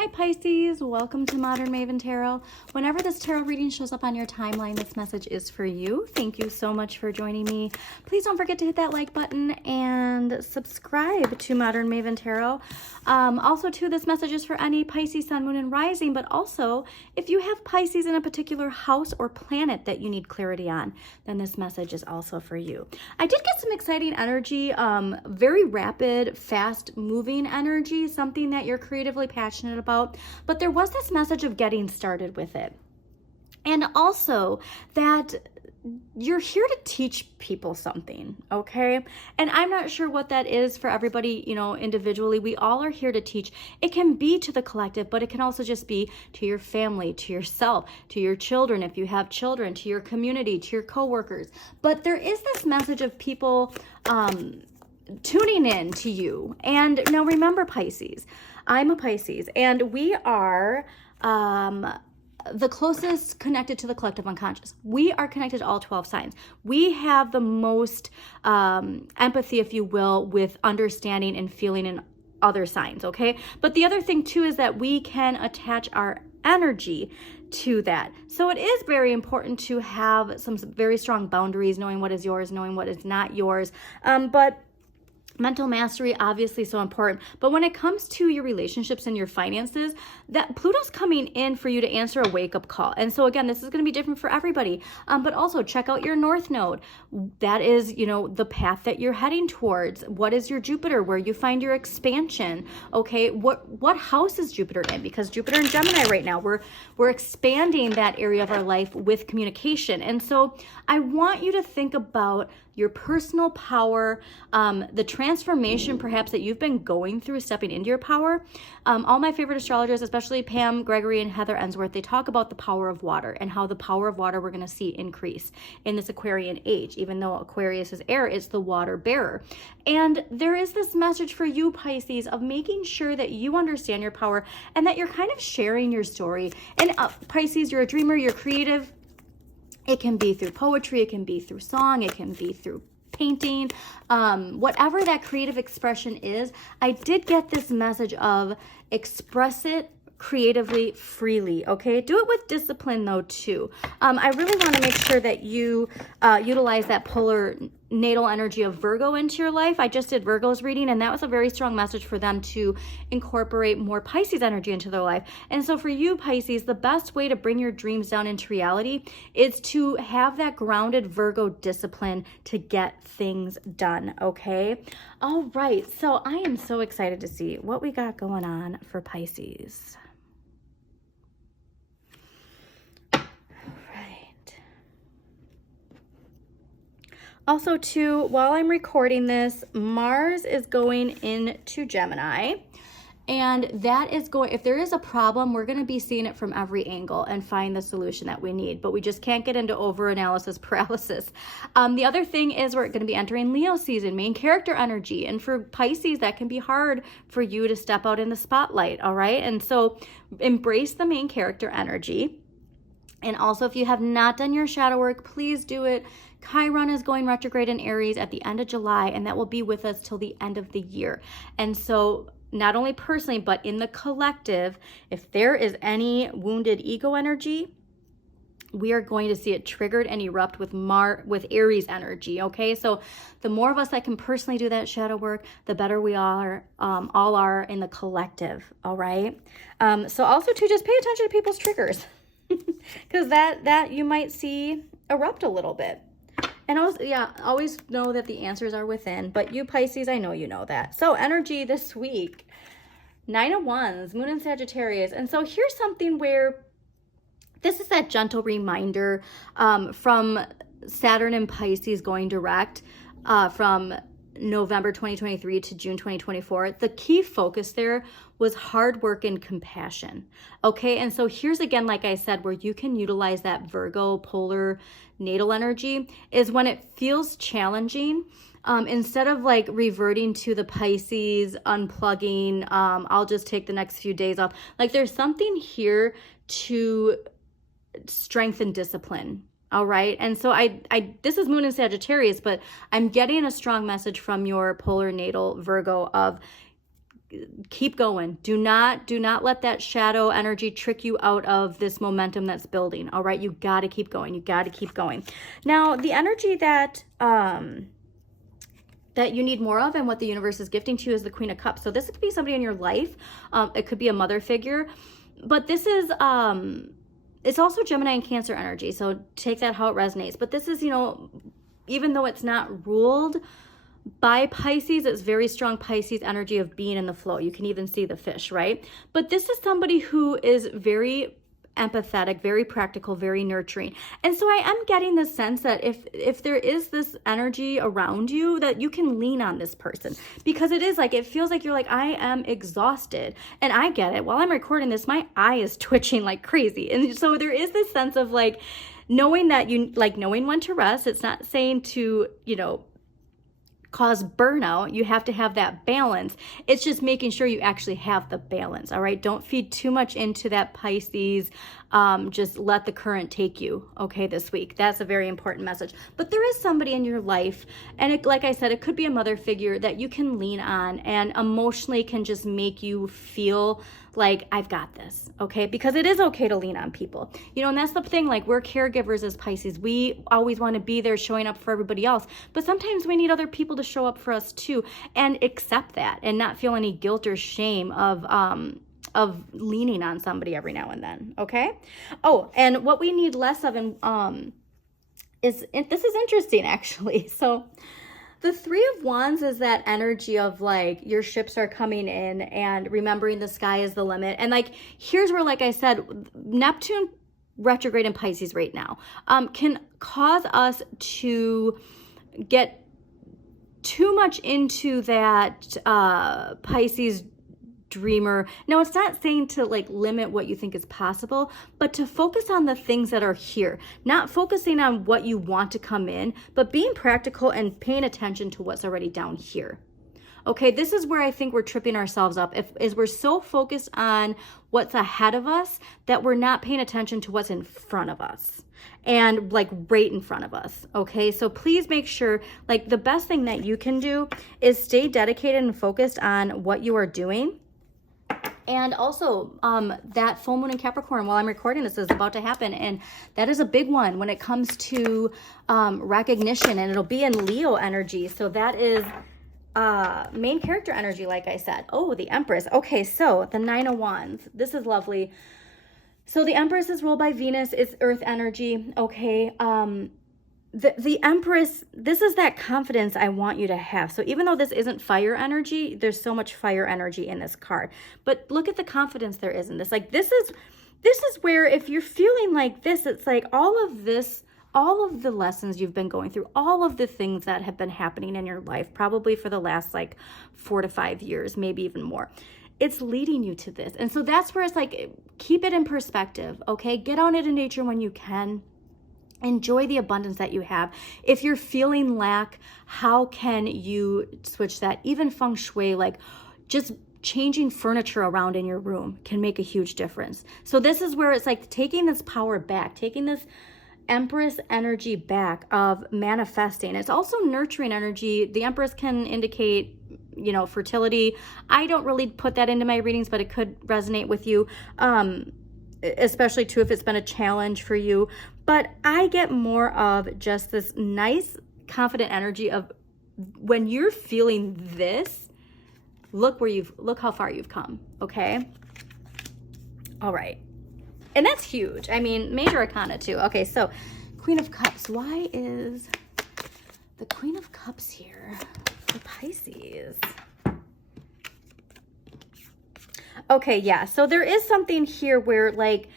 Hi Pisces, welcome to Modern Maven Tarot. Whenever this tarot reading shows up on your timeline, this message is for you. Thank you so much for joining me. Please don't forget to hit that like button and subscribe to Modern Maven Tarot. Also too, this message is for any Pisces, Sun, Moon, and Rising, but also if you have Pisces in a particular house or planet that you need clarity on, then this message is also for you. I did get some exciting energy, very rapid, fast moving energy, something that you're creatively passionate about. But there was this message of getting started with it. And also that you're here to teach people something, okay? And I'm not sure what that is for everybody, you know, individually. We all are here to teach. It can be to the collective, but it can also just be to your family, to yourself, to your children, if you have children, to your community, to your coworkers. But there is this message of people tuning in to you. And now remember, Pisces, I'm a Pisces, and we are the closest connected to the collective unconscious. We are connected to all 12 signs. We have the most empathy, if you will, with understanding and feeling in other signs, okay? But the other thing too is that we can attach our energy to that. So it is very important to have some very strong boundaries, knowing what is yours, knowing what is not yours. But mental mastery, obviously so important. But when it comes to your relationships and your finances, that Pluto's coming in for you to answer a wake-up call. And so again, this is going to be different for everybody. But also check out your North Node. That is, you know, the path that you're heading towards. What is your Jupiter, where you find your expansion? Okay, what house is Jupiter in? Because Jupiter in Gemini right now, we're expanding that area of our life with communication. And so I want you to think about your personal power, the transformation perhaps that you've been going through stepping into your power. All my favorite astrologers, especially Pam Gregory and Heather Ensworth, they talk about the power of water and how the power of water we're going to see increase in this Aquarian age. Even though Aquarius is air, it's the water bearer. And there is this message for you, Pisces, of making sure that you understand your power and that you're kind of sharing your story. And Pisces, you're a dreamer, you're creative. It can be through poetry, it can be through song, it can be through painting, whatever that creative expression is. I did get this message of express it creatively, freely, okay? Do it with discipline though too. I really want to make sure that you utilize that polar natal energy of Virgo into your life. I just did Virgo's reading, and that was a very strong message for them to incorporate more Pisces energy into their life. And so for you, Pisces, the best way to bring your dreams down into reality is to have that grounded Virgo discipline to get things done, okay? All right, so I am so excited to see what we got going on for Pisces. Also, too, while I'm recording this, Mars is going into Gemini, and that is going, if there is a problem, we're going to be seeing it from every angle and find the solution that we need, but we just can't get into over-analysis paralysis. The other thing is we're going to be entering Leo season, main character energy, and for Pisces, that can be hard for you to step out in the spotlight, all right? And so embrace the main character energy. And also, if you have not done your shadow work, please do it. Chiron is going retrograde in Aries at the end of July, and that will be with us till the end of the year. And so not only personally, but in the collective, if there is any wounded ego energy, we are going to see it triggered and erupt with Aries energy, okay? So the more of us that can personally do that shadow work, the better we are, all are in the collective, all right? So also, too, just pay attention to people's triggers, because that you might see erupt a little bit. And also, yeah, always know that the answers are within. But you, Pisces, I know you know that. So energy this week, 9 of Wands, Moon in Sagittarius. And so here's something where this is that gentle reminder from Saturn and Pisces going direct from November 2023 to June 2024. The key focus there was hard work and compassion. Okay, and so here's again, like I said, where you can utilize that Virgo polar natal energy is when it feels challenging. Instead of like reverting to the Pisces, unplugging, I'll just take the next few days off. Like there's something here to strengthen discipline. All right. And so this is Moon in Sagittarius, but I'm getting a strong message from your polar natal Virgo of keep going. Do not let that shadow energy trick you out of this momentum that's building. All right. You got to keep going. You got to keep going. Now, the energy that you need more of and what the universe is gifting to you is the Queen of Cups. So this could be somebody in your life. It could be a mother figure, but this is, it's also Gemini and Cancer energy. So take that how it resonates. But this is, you know, even though it's not ruled by Pisces, it's very strong Pisces energy of being in the flow. You can even see the fish, right? But this is somebody who is very empathetic, very practical, very nurturing. And so I am getting the sense that if there is this energy around you, that you can lean on this person, because it is like, it feels like you're like, I am exhausted. And I get it. While I'm recording this, my eye is twitching like crazy. And so there is this sense of like, knowing that you, like, knowing when to rest. It's not saying to, you know, cause burnout. You have to have that balance. It's just making sure you actually have the balance. All right. Don't feed too much into that Pisces. Just let the current take you. Okay. This week. That's a very important message. But there is somebody in your life. And it, like I said, it could be a mother figure that you can lean on and emotionally can just make you feel like, I've got this. Okay. Because it is okay to lean on people, you know, and that's the thing. Like, we're caregivers as Pisces. We always want to be there showing up for everybody else, but sometimes we need other people to show up for us too, and accept that and not feel any guilt or shame of leaning on somebody every now and then. Okay. Oh, and what we need less of is this is interesting actually. So the Three of Wands is that energy of like, your ships are coming in and remembering the sky is the limit. And like, here's where, like I said, Neptune retrograde in Pisces right now can cause us to get too much into that Pisces dreamer. Now, it's not saying to like limit what you think is possible, but to focus on the things that are here, not focusing on what you want to come in, but being practical and paying attention to what's already down here. Okay, this is where I think we're tripping ourselves up, is we're so focused on what's ahead of us that we're not paying attention to what's in front of us and like right in front of us. Okay, so please make sure, like, the best thing that you can do is stay dedicated and focused on what you are doing. And also, that full moon in Capricorn, while I'm recording this, is about to happen. And that is a big one when it comes to recognition. And it'll be in Leo energy. So that is main character energy, like I said. Oh, the Empress. Okay, so the Nine of Wands. This is lovely. So the Empress is ruled by Venus. It's earth energy. Okay. The Empress, this is that confidence I want you to have. So even though this isn't fire energy, there's so much fire energy in this card. But look at the confidence there is in this. Like, this is where, if you're feeling like this, it's like all of this, all of the lessons you've been going through, all of the things that have been happening in your life, probably for the last like 4 to 5 years, maybe even more. It's leading you to this. And so that's where it's like, keep it in perspective. Okay. Get out into nature when you can. Enjoy the abundance that you have. If you're feeling lack, how can you switch that? Even feng shui, like just changing furniture around in your room can make a huge difference. So this is where it's like taking this power back, taking this Empress energy back of manifesting. It's also nurturing energy. The Empress can indicate, you know, fertility. I don't really put that into my readings, but it could resonate with you. Especially too if it's been a challenge for you. But I get more of just this nice, confident energy of when you're feeling this, look how far you've come. Okay. All right. And that's huge. I mean, major arcana too. Okay. So Queen of Cups. Why is the Queen of Cups here for Pisces? Okay, yeah. So there is something here where like,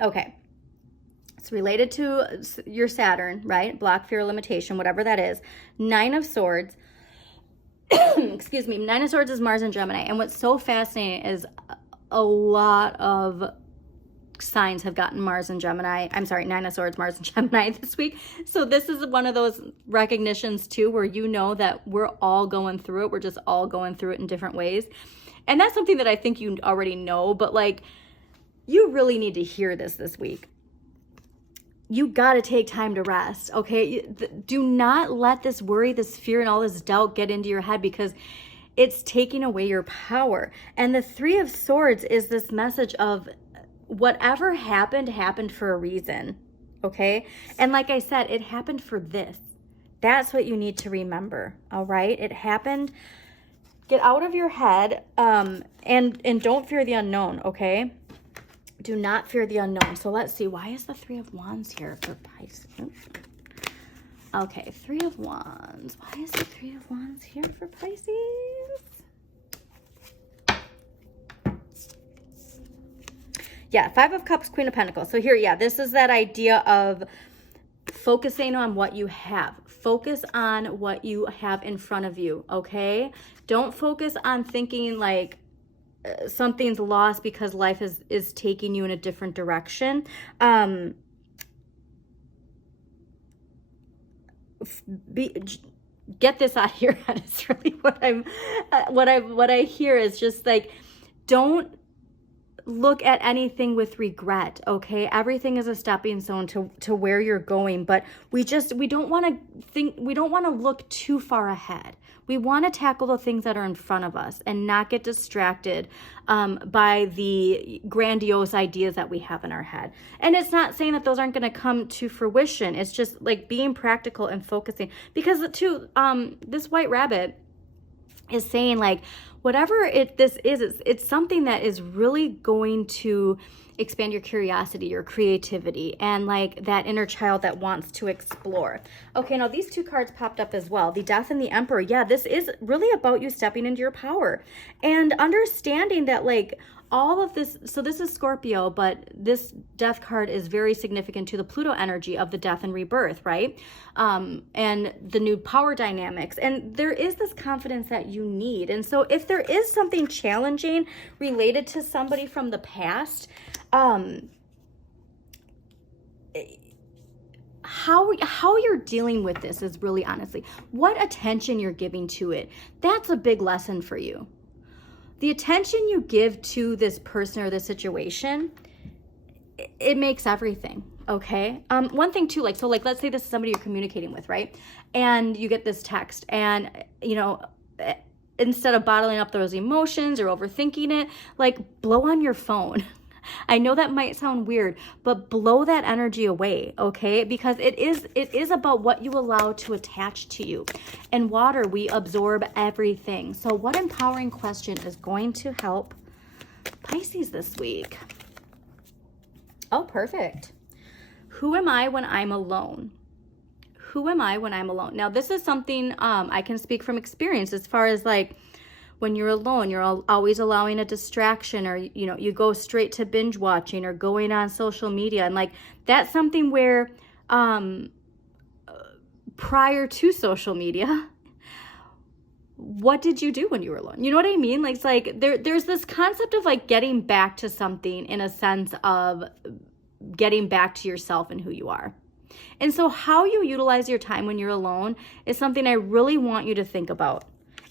okay, it's related to your Saturn, right? Block, fear, limitation, whatever that is. Nine of Swords. Excuse me. Nine of Swords is Mars and Gemini. And what's so fascinating is a lot of signs have gotten Mars and Gemini. I'm sorry, Nine of Swords, Mars and Gemini this week. So this is one of those recognitions too, where you know that we're all going through it. We're just all going through it in different ways. And that's something that I think you already know, but like, you really need to hear this week. you got to take time to rest, okay? Do not let this worry, this fear, and all this doubt get into your head, because it's taking away your power. And the Three of Swords is this message of whatever happened, happened for a reason, okay? And like I said, it happened for this. That's what you need to remember, all right? It happened. Get out of your head, and don't fear the unknown, okay? Do not fear the unknown. So let's see. Why is the Three of Wands here for Pisces? Okay, Three of Wands. Why is the Three of Wands here for Pisces? Yeah, Five of Cups, Queen of Pentacles. So here, yeah, this is that idea of focusing on what you have. Focus on what you have in front of you, okay? Don't focus on thinking like something's lost because life is taking you in a different direction. Get this out of your head. It's really what I hear is just like, don't look at anything with regret, okay? Everything is a stepping stone to where you're going, but we don't want to look too far ahead. We want to tackle the things that are in front of us and not get distracted by the grandiose ideas that we have in our head. And it's not saying that those aren't going to come to fruition. It's just like being practical and focusing, because this white rabbit is saying like, whatever this is, it's something that is really going to expand your curiosity, your creativity, and like that inner child that wants to explore. Okay, now these two cards popped up as well, the Death and the Emperor. Yeah, this is really about you stepping into your power and understanding that like all of this, so this is Scorpio, but this Death card is very significant to the Pluto energy of the death and rebirth, right? And the new power dynamics. And there is this confidence that you need. And so if there is something challenging related to somebody from the past, how you're dealing with this is really honestly, what attention you're giving to it. That's a big lesson for you. The attention you give to this person or this situation, it makes everything, okay? One thing too, like, so like, let's say this is somebody you're communicating with, right? And you get this text and, you know, instead of bottling up those emotions or overthinking it, like blow on your phone. I know that might sound weird, but blow that energy away, okay? Because it is about what you allow to attach to you. In water, we absorb everything. So what empowering question is going to help Pisces this week? Oh, perfect. Who am I when I'm alone? Who am I when I'm alone? Now, this is something I can speak from experience as far as like, when you're alone, you're always allowing a distraction, or, you know, you go straight to binge watching or going on social media. And like, that's something where prior to social media, what did you do when you were alone? You know what I mean? Like, it's like there's this concept of like getting back to something in a sense of getting back to yourself and who you are. And so how you utilize your time when you're alone is something I really want you to think about.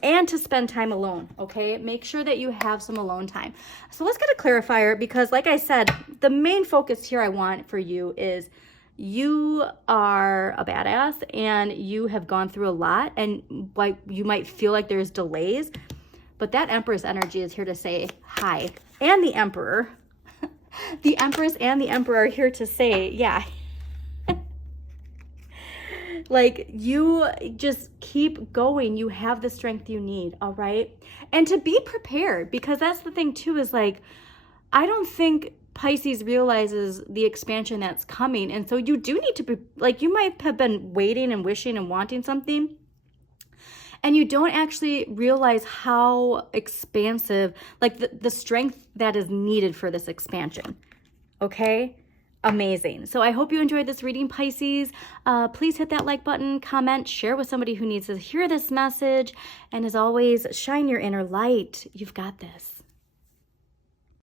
And to spend time alone, okay? Make sure that you have some alone time. So let's get a clarifier, because like I said, the main focus here I want for you is you are a badass and you have gone through a lot, and like you might feel like there's delays, but that Empress energy is here to say hi. And the Emperor, the Empress and the Emperor are here to say, yeah, like, you just keep going. You have the strength you need, all right? And to be prepared, because that's the thing too, is like, I don't think Pisces realizes the expansion that's coming. And so you do need to be, like, you might have been waiting and wishing and wanting something, and you don't actually realize how expansive, like the strength that is needed for this expansion, okay? Amazing. So I hope you enjoyed this reading, Pisces. Please hit that like button, comment, share with somebody who needs to hear this message. And as always, shine your inner light. You've got this.